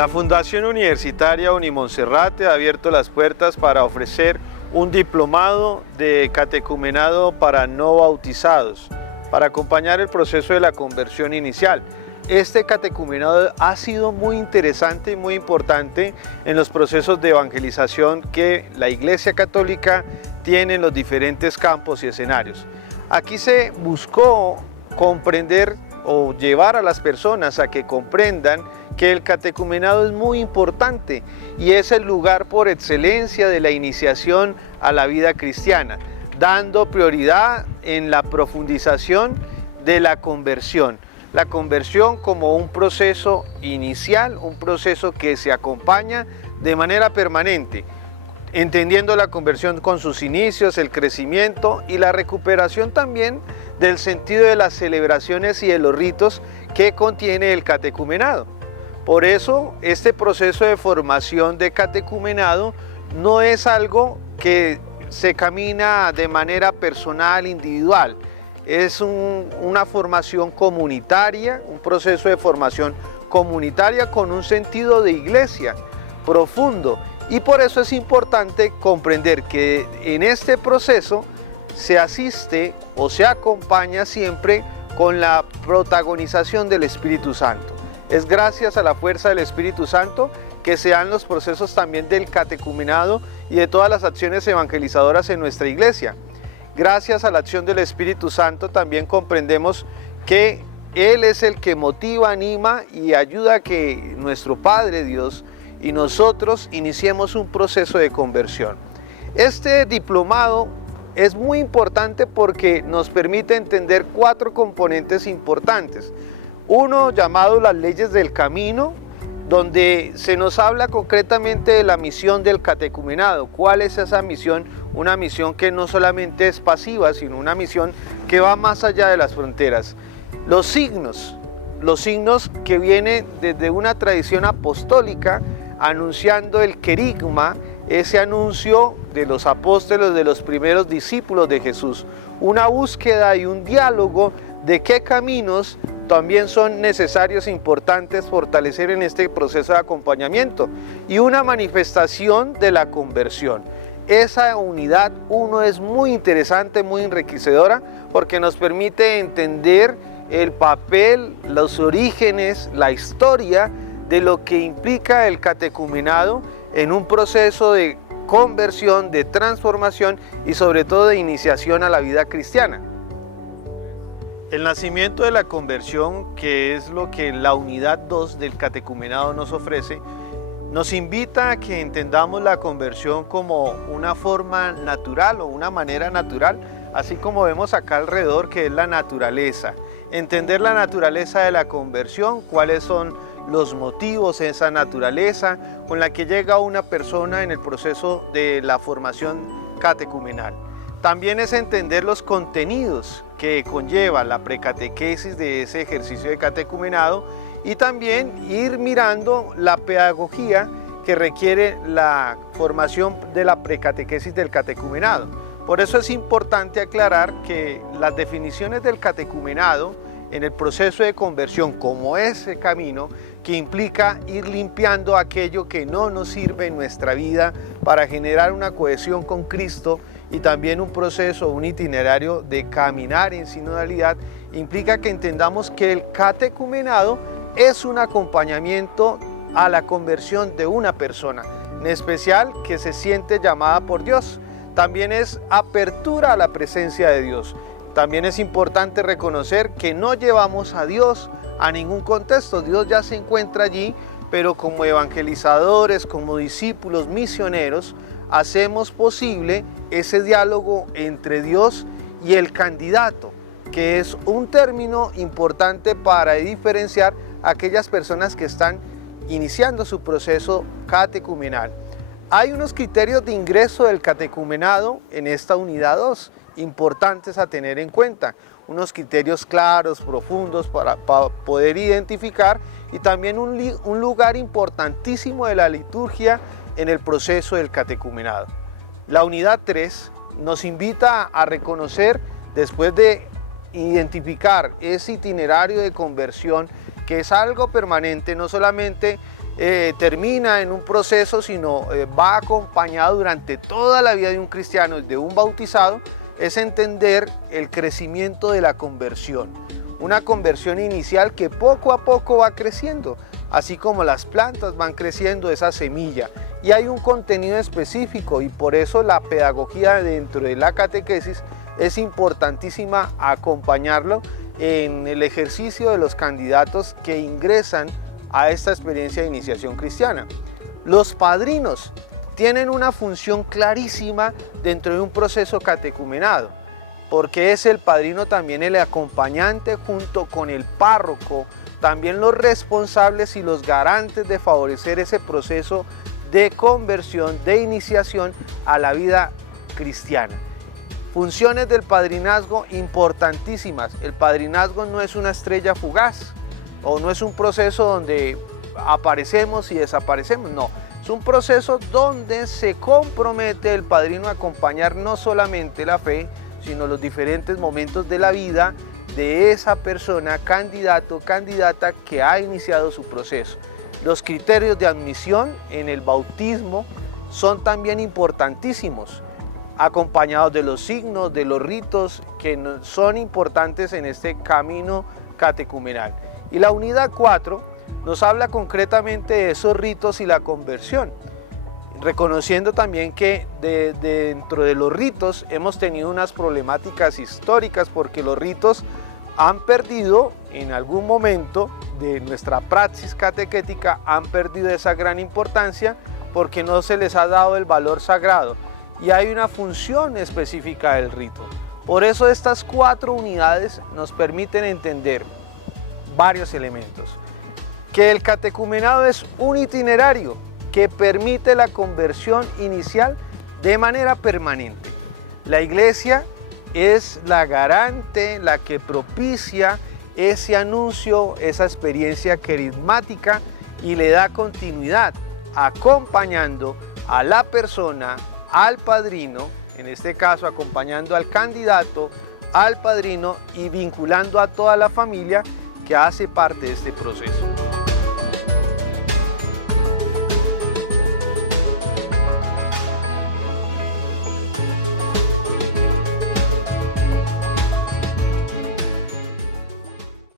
La Fundación Universitaria Unimonserrate ha abierto las puertas para ofrecer un diplomado de catecumenado para no bautizados, para acompañar el proceso de la conversión inicial. Este catecumenado ha sido muy interesante y muy importante en los procesos de evangelización que la Iglesia Católica tiene en los diferentes campos y escenarios. Aquí se buscó comprender o llevar a las personas a que comprendan que el catecumenado es muy importante y es el lugar por excelencia de la iniciación a la vida cristiana, dando prioridad en la profundización de la conversión. La conversión como un proceso inicial, un proceso que se acompaña de manera permanente, entendiendo la conversión con sus inicios, el crecimiento y la recuperación también del sentido de las celebraciones y de los ritos que contiene el catecumenado. Por eso, este proceso de formación de catecumenado no es algo que se camina de manera personal, individual. Es una formación comunitaria, un proceso de formación comunitaria con un sentido de iglesia profundo. Y por eso es importante comprender que en este proceso se asiste o se acompaña siempre con la protagonización del Espíritu Santo. Es gracias a la fuerza del Espíritu Santo que se dan los procesos también del catecumenado y de todas las acciones evangelizadoras en nuestra iglesia. Gracias a la acción del Espíritu Santo también comprendemos que Él es el que motiva, anima y ayuda a que nuestro Padre Dios y nosotros iniciemos un proceso de conversión. Este diplomado es muy importante porque nos permite entender 4 componentes importantes. Uno llamado las leyes del camino, donde se nos habla concretamente de la misión del catecumenado. ¿Cuál es esa misión? Una misión que no solamente es pasiva, sino una misión que va más allá de las fronteras. Los signos que vienen desde una tradición apostólica, anunciando el querigma, ese anuncio de los apóstoles, de los primeros discípulos de Jesús. Una búsqueda y un diálogo de qué caminos también son necesarios e importantes fortalecer en este proceso de acompañamiento y una manifestación de la conversión. Esa unidad es muy interesante, muy enriquecedora porque nos permite entender el papel, los orígenes, la historia de lo que implica el catecumenado en un proceso de conversión, de transformación y sobre todo de iniciación a la vida cristiana. El nacimiento de la conversión, que es lo que la unidad 2 del catecumenado nos ofrece, nos invita a que entendamos la conversión como una forma natural o una manera natural, así como vemos acá alrededor que es la naturaleza. Entender la naturaleza de la conversión, cuáles son los motivos de esa naturaleza con la que llega una persona en el proceso de la formación catecumenal. También es entender los contenidos que conlleva la precatequesis de ese ejercicio de catecumenado y también ir mirando la pedagogía que requiere la formación de la precatequesis del catecumenado. Por eso es importante aclarar que las definiciones del catecumenado en el proceso de conversión como ese camino que implica ir limpiando aquello que no nos sirve en nuestra vida para generar una cohesión con Cristo y también un proceso, un itinerario de caminar en sinodalidad, implica que entendamos que el catecumenado es un acompañamiento a la conversión de una persona, en especial que se siente llamada por Dios. También es apertura a la presencia de Dios. También es importante reconocer que no llevamos a Dios a ningún contexto. Dios ya se encuentra allí, pero como evangelizadores, como discípulos misioneros, hacemos posible ese diálogo entre Dios y el candidato, que es un término importante para diferenciar a aquellas personas que están iniciando su proceso catecumenal. Hay unos criterios de ingreso del catecumenado en esta unidad 2, importantes a tener en cuenta, unos criterios claros, profundos para poder identificar y también un lugar importantísimo de la liturgia en el proceso del catecumenado. La unidad 3 nos invita a reconocer, después de identificar ese itinerario de conversión, que es algo permanente, no solamente termina en un proceso, sino va acompañado durante toda la vida de un cristiano, de un bautizado, es entender el crecimiento de la conversión. Una conversión inicial que poco a poco va creciendo, así como las plantas van creciendo esa semilla. Y hay un contenido específico, y por eso la pedagogía dentro de la catequesis es importantísima acompañarlo en el ejercicio de los candidatos que ingresan a esta experiencia de iniciación cristiana. Los padrinos tienen una función clarísima dentro de un proceso catecumenado, porque es el padrino también el acompañante junto con el párroco, también los responsables y los garantes de favorecer ese proceso de conversión, de iniciación a la vida cristiana. Funciones del padrinazgo importantísimas. El padrinazgo no es una estrella fugaz o no es un proceso donde aparecemos y desaparecemos, no. Es un proceso donde se compromete el padrino a acompañar no solamente la fe, sino los diferentes momentos de la vida de esa persona, candidato, candidata que ha iniciado su proceso. Los criterios de admisión en el bautismo son también importantísimos, acompañados de los signos, de los ritos que son importantes en este camino catecumenal. Y la unidad 4 nos habla concretamente de esos ritos y la conversión, reconociendo también que dentro de los ritos hemos tenido unas problemáticas históricas, porque los ritos han perdido en algún momento de nuestra praxis catequética, han perdido esa gran importancia porque no se les ha dado el valor sagrado y hay una función específica del rito. Por eso estas 4 unidades nos permiten entender varios elementos. Que el catecumenado es un itinerario que permite la conversión inicial de manera permanente. La Iglesia es la garante, la que propicia ese anuncio, esa experiencia carismática y le da continuidad, acompañando a la persona, al padrino, en este caso acompañando al candidato, al padrino y vinculando a toda la familia que hace parte de este proceso.